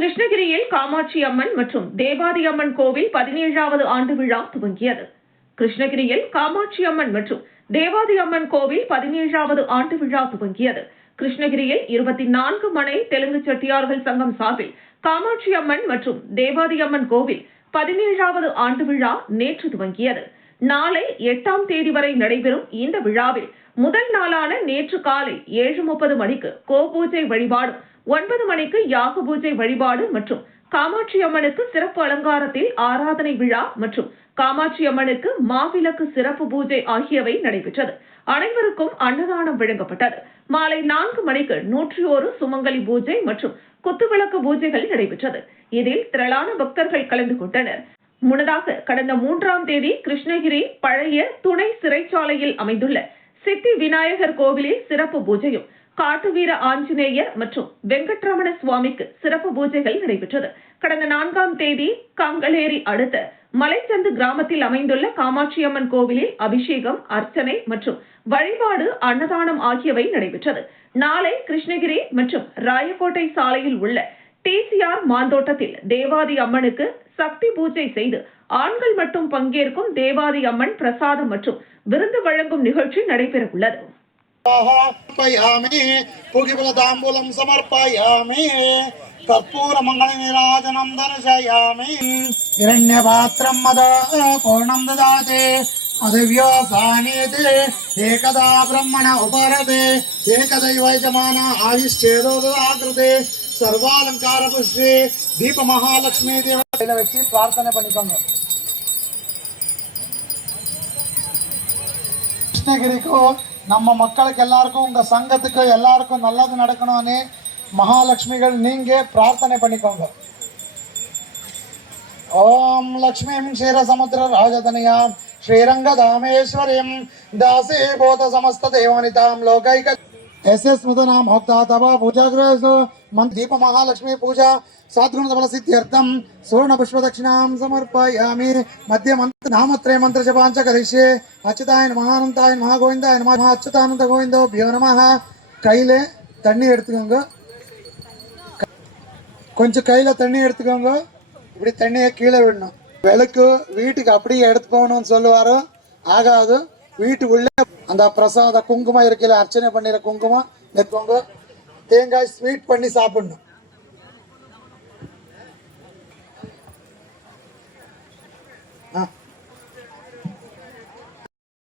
கிருஷ்ணகிரியில் காமாட்சி அம்மன் மற்றும் தேவாதி அம்மன் கோவில் 17வது ஆண்டு விழா துவங்கியது. கிருஷ்ணகிரியில் காமாட்சி அம்மன் மற்றும் தேவாதி அம்மன் கோவில் 17வது ஆண்டு விழா துவங்கியது. கிருஷ்ணகிரியில் 24 மனை தெலுங்கு செட்டியார்கள் சங்கம் சார்பில் காமாட்சி அம்மன் மற்றும் தேவாதி அம்மன் கோவில் 17வது ஆண்டு விழா நேற்று துவங்கியது. நாளை 8ஆம் தேதி வரை நடைபெறும் இந்த விழாவில் முதல் நாளான நேற்று காலை 7:30 மணிக்கு கோபூஜை வழிபாடு, 9 மணிக்கு யாக பூஜை வழிபாடு மற்றும் காமாட்சி அம்மனுக்கு சிறப்பு அலங்காரத்தில் ஆராதனை விழா மற்றும் காமாட்சி அம்மனுக்கு மாவிளக்கு சிறப்பு பூஜை ஆகியவை நடைபெற்றது. அனைவருக்கும் அன்னதானம் வழங்கப்பட்டது. மாலை 4 மணிக்கு 101 சுமங்கலி பூஜை மற்றும் குத்துவிளக்கு பூஜைகள் நடைபெற்றது. இதில் திரளான பக்தர்கள் கலந்து கொண்டனர். முன்னதாக கடந்த 3ஆம் தேதி கிருஷ்ணகிரி பழைய துணை சிறைச்சாலையில் அமைந்துள்ள சித்தி விநாயகர் கோவிலில் சிறப்பு பூஜையும், காட்டுவீர ஆஞ்சநேயர் மற்றும் வெங்கட்ரமண சுவாமிக்கு சிறப்பு பூஜைகள் நடைபெற்றது. கடந்த 4ஆம் தேதி கங்கலேரி அடுத்த மலைச்சந்து கிராமத்தில் அமைந்துள்ள காமாட்சி அம்மன் கோவிலில் அபிஷேகம், அர்ச்சனை மற்றும் வழிபாடு, அன்னதானம் ஆகியவை நடைபெற்றது. நாளை கிருஷ்ணகிரி மற்றும் ராயக்கோட்டை சாலையில் உள்ள டிசிஆர் மாந்தோட்டத்தில் தேவாதி அம்மனுக்கு சக்தி பூஜை செய்து ஆண்கள் மட்டும் பங்கேற்கும் தேவாதி அம்மன் பிரசாதம் மற்றும் விருந்து வழங்கும் நிகழ்ச்சி நடைபெற உள்ளது. कर्पूर मंगल निराजनं दर्शयामि हिरण्यपात्रं मद पूर्णं ददाति अदिव्यो सानीते एकदा ब्रह्मण उपरते एकदैव यजमान आयुश्चेदो ददाकृते सर्वालंकार पुष्पे दीप महालक्ष्मी देव வச்சு பிரார்த்தனை பண்ணிக்கோங்க. கிருஷ்ணகிரிக்கு நம்ம மக்களுக்கு எல்லாருக்கும் உங்க சங்கத்துக்கு எல்லாருக்கும் நல்லது நடக்கணும்னு மகாலட்சுமிகள் நீங்க பிரார்த்தனை பண்ணிக்கோங்க. ஓம் லக்ஷ்மீம் க்ஷீரசமுத்திர ராஜதனயாம் ஸ்ரீரங்கதாமேஸ்வரியம் தாசே போத சமஸ்த தேவனிதாம் லோகைக एस मुदनाम होक्ता तवा पूजा गृहसु दीप महालक्ष्मी पूजा सद्गुण बल सिद्ध्यर्थम स्वर्ण पुष्प दक्षिणां समर्पयामि. मध्य मंत्र नामत्रय मंत्र जपांच करिष्ये. अच्युताय नमः, अनंताय नमः, गोविंदाय नमः, अच्युतानंद गोविंदोभ्यो नमः. கையில தண்ணி எடுத்துக்கோங்க. கொஞ்சம் கையில தண்ணி எடுத்துக்கோங்க. இப்படி தண்ணியை கீழே விடணும். விளக்கு வீட்டுக்கு அப்படியே எடுத்து போகணும்னு சொல்லுவாரு. ஆகாது. வீட்டுக்குள்ள அந்த பிரசாத குங்குமம் இருக்கல, அர்ச்சனை பண்ணிற குங்குமம் எடுத்துக்கோங்க. தேங்காய் ஸ்வீட் பண்ணி சாப்பிடணும்.